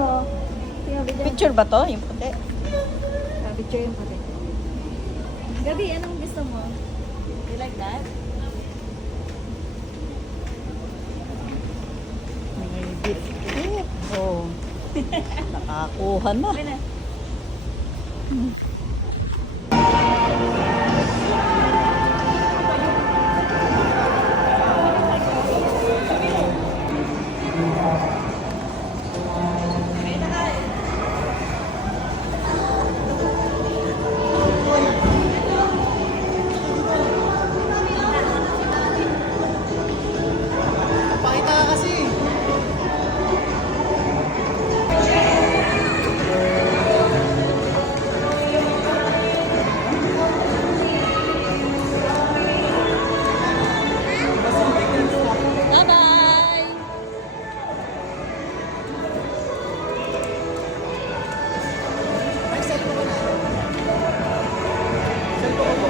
mo? Tingnan mo, Picture ba to? Yung puti? Picture yung puti. Gabi, anong gusto mo? You like that? May biscuit. Oh. Nakakuha na. Okay na. Pakita ka kasi. Bye-bye! Ay, cellphone ko na. Cellphone ko po.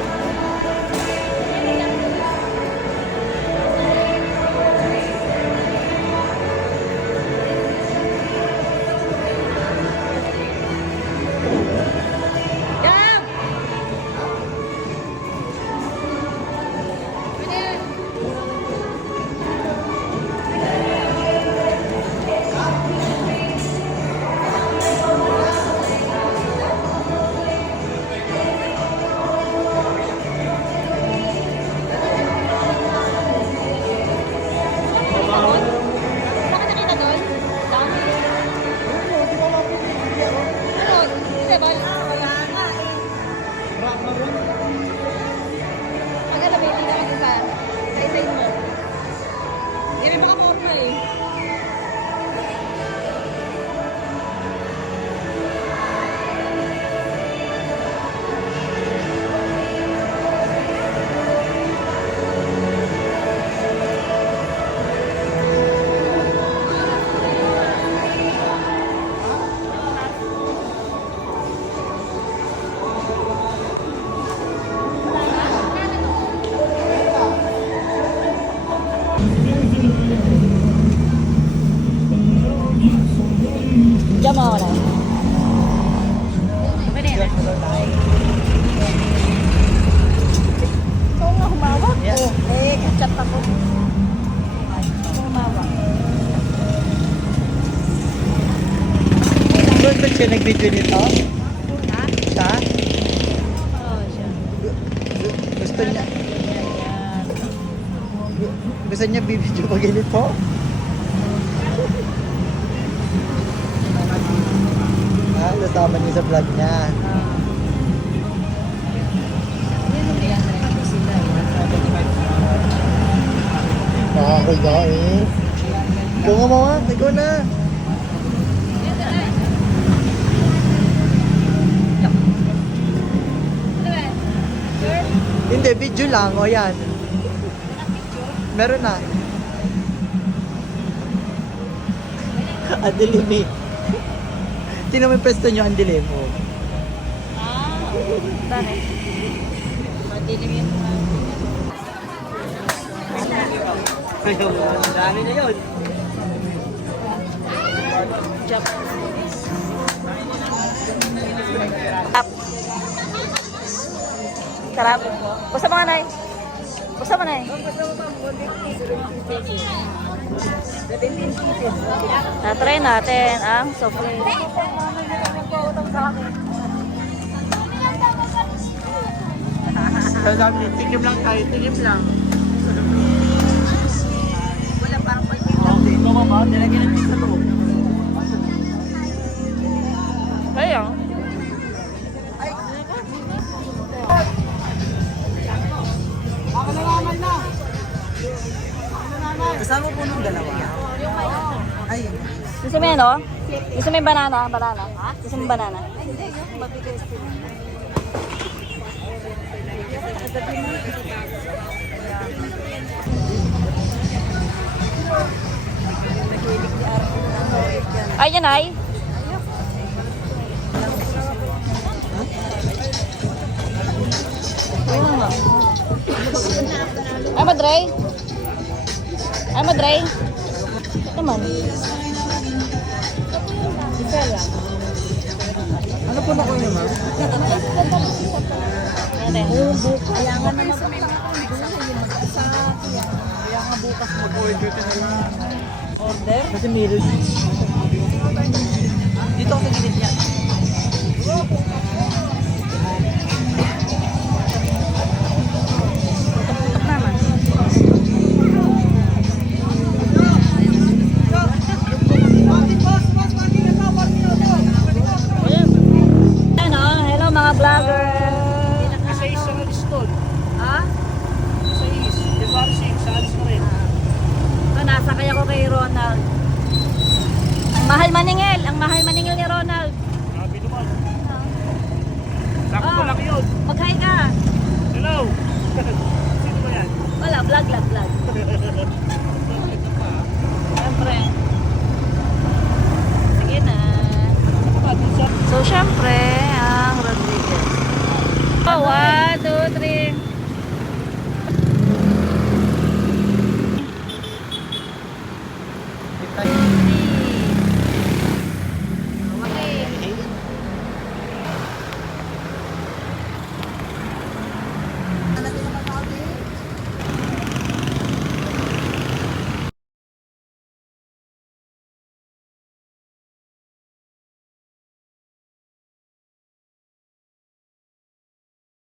Gab! Bakit nakita doon? Down? Ano? Hindi ba? Wala nga eh. Pag alam, hindi na mag-isa. Sa isa mo. Hindi rin makaporma eh. Diyan mo wala. Okay na yan. Oo nga, humawak. Yes. Eh, chat ako. Humawak. Doon ba siya nag-video nito? Ha? Siya? Oo, siya. Gusto niya? Gusto niya bibidyo pa ganito? Ah, kasama niya sa vlog niya. Nakakaya eh. Ikaw nga mama, ikaw na. Hindi, video lang. O yan. Meron na. Ang dilim eh. Tingnan mo yung pwesto nyo, ang dilim. Oh. Bakit? Madilim yun. Ayun, dami na yun. Job. Up. Sarap. Basta mga nay. Basta mga nay. Na-try natin ang souffle. Tigim lang tayo, tigim lang. Wala parang pagkita. Ito mama, nilagyan natin sa loob. Kaya. Kasama po nung dalawa. Ay, Gusto mo yan, oh? Gusto mo yung banana? Banana? Gusto mo yung banana? Ay, yan ay. Ay, madray. Ay, madray. Ito man. Isa lang. Ano po na ko yun, ma'am? Kailangan naman sa Kaya nga bukas mag-order ka na lang. Order? Kasi meron. Dito ako sa gilid niya. Tutok naman. Ano, hello mga vlogger. Sa isang alis doon. Ha? Sa is. February 6, sa alis mo rin. Ito, nasakay ako kay Ronald. Ang mahal maningil ni Ronald. Grabe naman. Sakto Ah. lang yun. Mag-hi ka. Hello. Sino ba yan? Wala, vlog.